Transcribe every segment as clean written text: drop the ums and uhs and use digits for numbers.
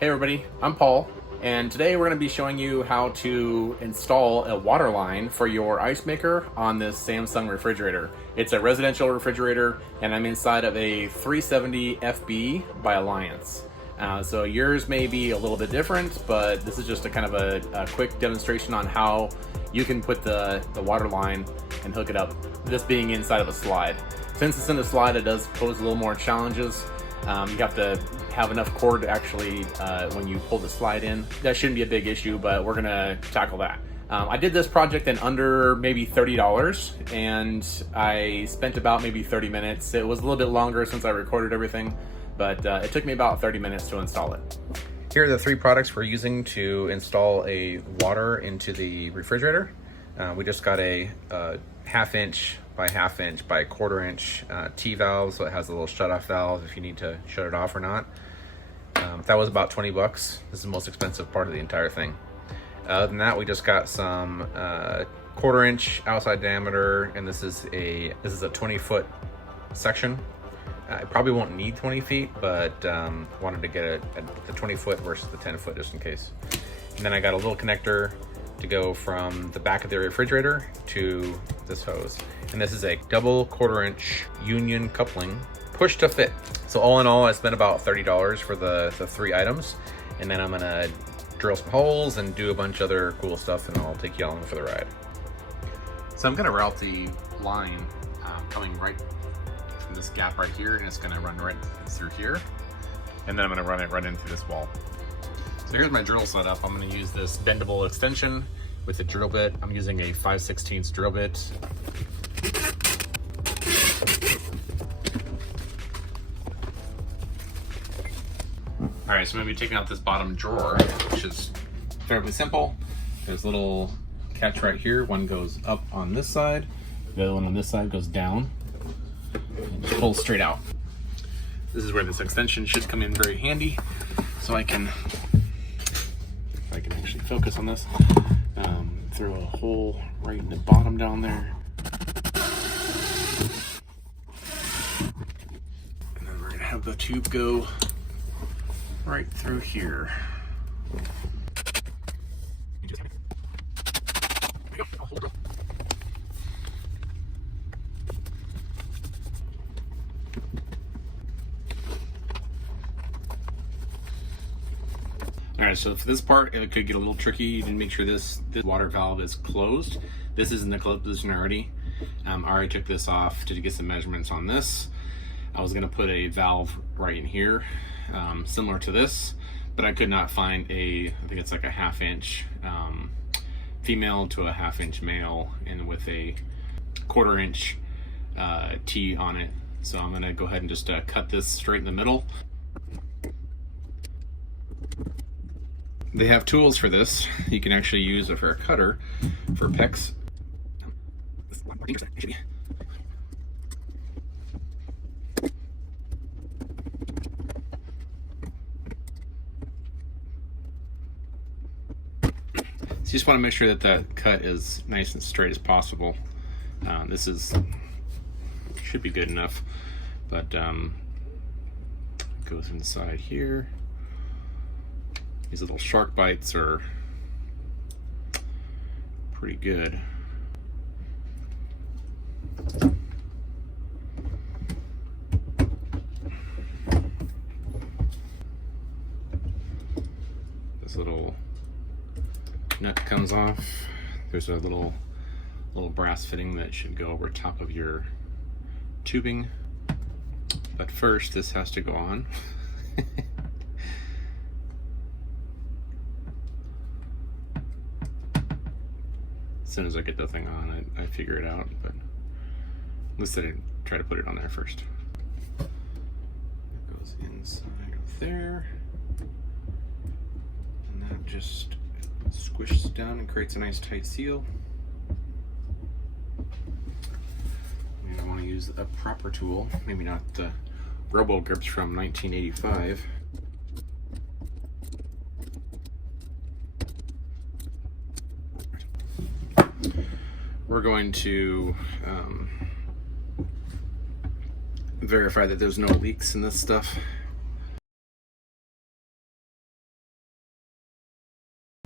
Hey everybody, I'm Paul, and today we're going to be showing you how to install a water line for your ice maker on this Samsung refrigerator. It's a residential refrigerator, and I'm inside of a 370 FB by Alliance. So yours may be a little bit different, but this is just a kind of a quick demonstration on how you can put the water line and hook it up, this being inside of a slide. Since it's in a slide, it does pose a little more challenges. You have to have enough cord to actually, when you pull the slide in. That shouldn't be a big issue, but we're gonna tackle that. I did this project in under maybe $30, and I spent about maybe 30 minutes. It was a little bit longer since I recorded everything, but it took me about 30 minutes to install it. Here are the three products we're using to install a water into the refrigerator. We just got a half-inch by half-inch by quarter-inch T-valve, so it has a little shut-off valve if you need to shut it off or not. That was about 20 bucks. This is the most expensive part of the entire thing. Other than that, we just got some quarter-inch outside diameter, and this is a 20-foot section. I probably won't need 20 feet, but wanted to get the 20-foot versus the 10-foot just in case. And then I got a little connector to go from the back of the refrigerator to this hose. And this is a double quarter-inch union coupling, push to fit. So all in all, I spent about $30 for the three items. And then I'm gonna drill some holes and do a bunch of other cool stuff, and I'll take you along for the ride. So I'm gonna route the line coming right from this gap right here, and it's gonna run right through here. And then I'm gonna run it right in through this wall. So here's my drill setup. I'm going to use this bendable extension with a drill bit. I'm using a 5/16 drill bit. All right, so I'm going to be taking out this bottom drawer, which is fairly simple. There's a little catch right here. One goes up on this side. The other one on this side goes down and just pulls straight out. This is where this extension should come in very handy. So I can actually focus on this, throw a hole right in the bottom down there. And then we're gonna have the tube go right through here. All right, so for this part, it could get a little tricky. You need to make sure this water valve is closed. This is in the closed position already. I already took this off to get some measurements on this. I was gonna put a valve right in here, similar to this, but I could not find I think it's like a half-inch female to a half-inch male, and with a quarter-inch T on it. So I'm gonna go ahead and just cut this straight in the middle. They have tools for this. You can actually use it for a cutter for PEX. So you just want to make sure that that cut is nice and straight as possible. This should be good enough, but goes inside here. These little shark bites are pretty good. This little nut comes off. There's a little brass fitting that should go over top of your tubing. But first, this has to go on. As soon as I get the thing on, I figure it out, but at least I didn't try to put it on there first. It goes inside of there, and that just squishes down and creates a nice tight seal. And I want to use a proper tool, maybe not the Robo Grips from 1985. We're going to verify that there's no leaks in this stuff.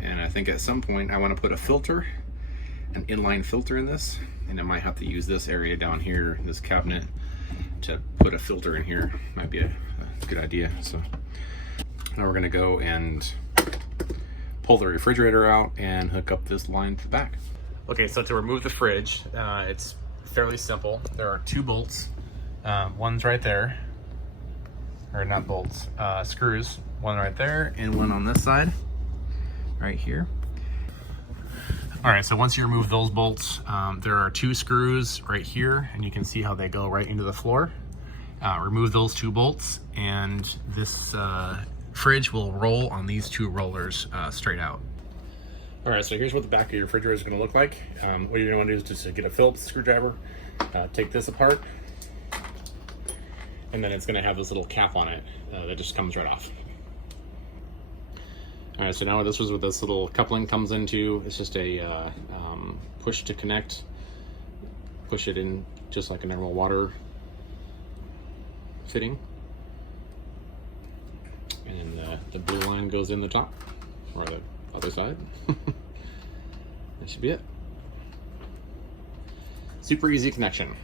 And I think at some point I want to put a filter, an inline filter in this, and I might have to use this area down here, this cabinet, to put a filter in here. Might be a good idea. So now we're gonna go and pull the refrigerator out and hook up this line to the back. Okay, so to remove the fridge, it's fairly simple. There are 2 bolts. One's right there, or not bolts, screws. One right there and one on this side, right here. All right, so once you remove those bolts, there are 2 screws right here, and you can see how they go right into the floor. Remove those 2 bolts, and this fridge will roll on these 2 rollers straight out. All right, so here's what the back of your refrigerator is going to look like. What you're going to want to do is just get a Phillips screwdriver, take this apart, and then it's going to have this little cap on it that just comes right off. All right, so now this is what this little coupling comes into. It's just a push to connect. Push it in just like a normal water fitting. And then the blue line goes in the top, or the other side. That should be it. Super easy connection.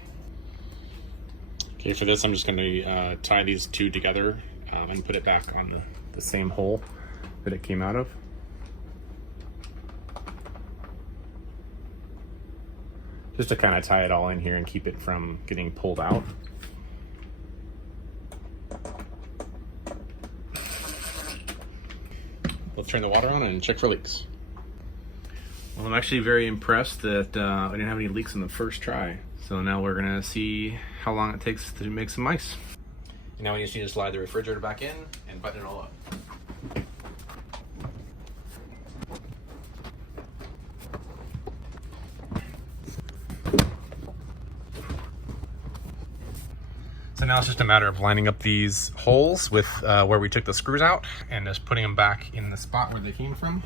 Okay, for this I'm just going to tie these 2 together and put it back on the same hole that it came out of. Just to kind of tie it all in here and keep it from getting pulled out. Let's turn the water on and check for leaks. Well, I'm actually very impressed that I didn't have any leaks in the first try. So now we're gonna see how long it takes to make some ice. And now we just need to slide the refrigerator back in and button it all up. So now it's just a matter of lining up these holes with where we took the screws out and just putting them back in the spot where they came from.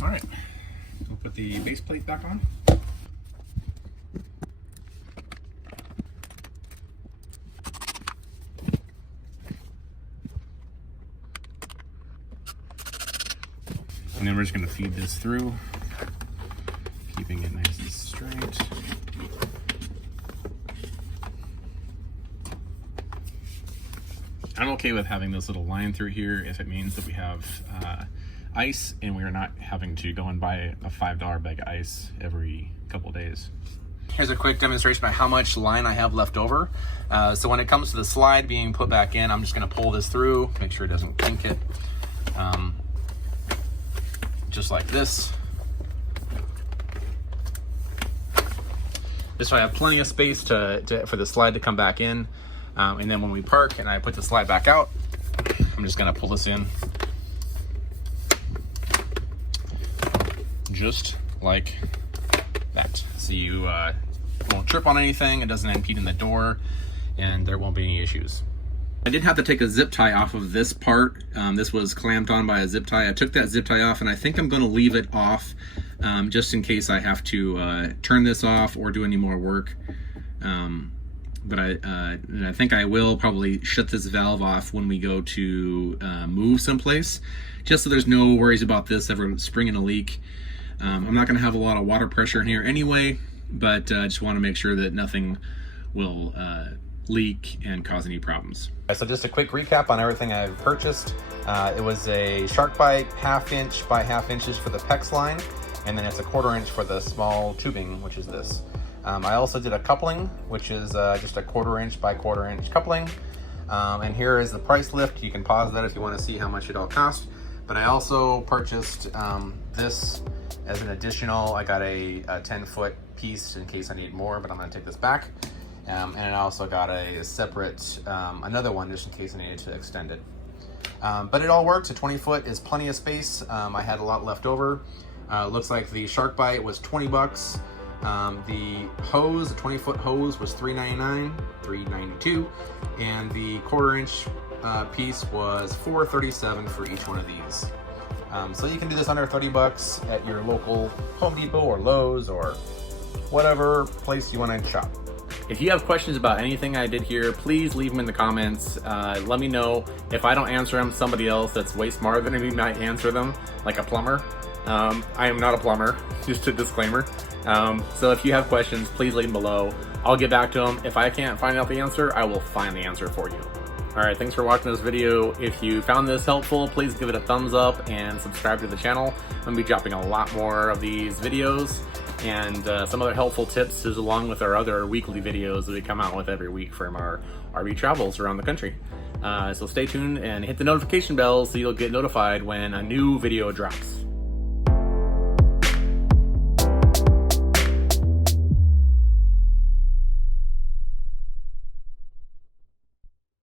All right, we'll put the base plate back on. And then we're just going to feed this through, keeping it nice and straight. I'm okay with having this little line through here if it means that we have ice and we're not having to go and buy a $5 bag of ice every couple days. Here's a quick demonstration of how much line I have left over. So when it comes to the slide being put back in, I'm just going to pull this through, make sure it doesn't kink it. Just like this. This way I have plenty of space for the slide to come back in. And then when we park and I put the slide back out, I'm just gonna pull this in. Just like that. So you won't trip on anything, it doesn't impede in the door, and there won't be any issues. I did have to take a zip tie off of this part. This was clamped on by a zip tie. I took that zip tie off and I think I'm gonna leave it off just in case I have to turn this off or do any more work. But I think I will probably shut this valve off when we go to move someplace, just so there's no worries about this ever springing a leak. I'm not gonna have a lot of water pressure in here anyway, but I just wanna make sure that nothing will leak and cause any problems. So just a quick recap on everything I've purchased. It was a shark bite 1/2 inch by 1/2 inches for the PEX line, and then it's a 1/4 inch for the small tubing, which is this. I also did a coupling, which is just a 1/4 inch by 1/4 inch coupling. And here is the price lift. You can pause that if you want to see how much it all cost. But I also purchased this as an additional. I got a 10-foot piece in case I need more, but I'm going to take this back. And I also got a separate, another one just in case I needed to extend it. But it all works. A 20-foot is plenty of space. I had a lot left over. Looks like the shark bite was 20 bucks. The hose, the 20-foot hose was $3.99, $3.92, and the 1/4 inch piece was $4.37 for each one of these. So you can do this under 30 bucks at your local Home Depot or Lowe's or whatever place you want to shop. If you have questions about anything I did here, please leave them in the comments. Let me know. If I don't answer them, somebody else that's way smarter than me might answer them, like a plumber. I am not a plumber, just a disclaimer. So if you have questions, please leave them below. I'll get back to them. If I can't find out the answer, I will find the answer for you. All right, thanks for watching this video. If you found this helpful, please give it a thumbs up and subscribe to the channel. I'm gonna be dropping a lot more of these videos and some other helpful tips along with our other weekly videos that we come out with every week from our RV travels around the country. So stay tuned and hit the notification bell so you'll get notified when a new video drops.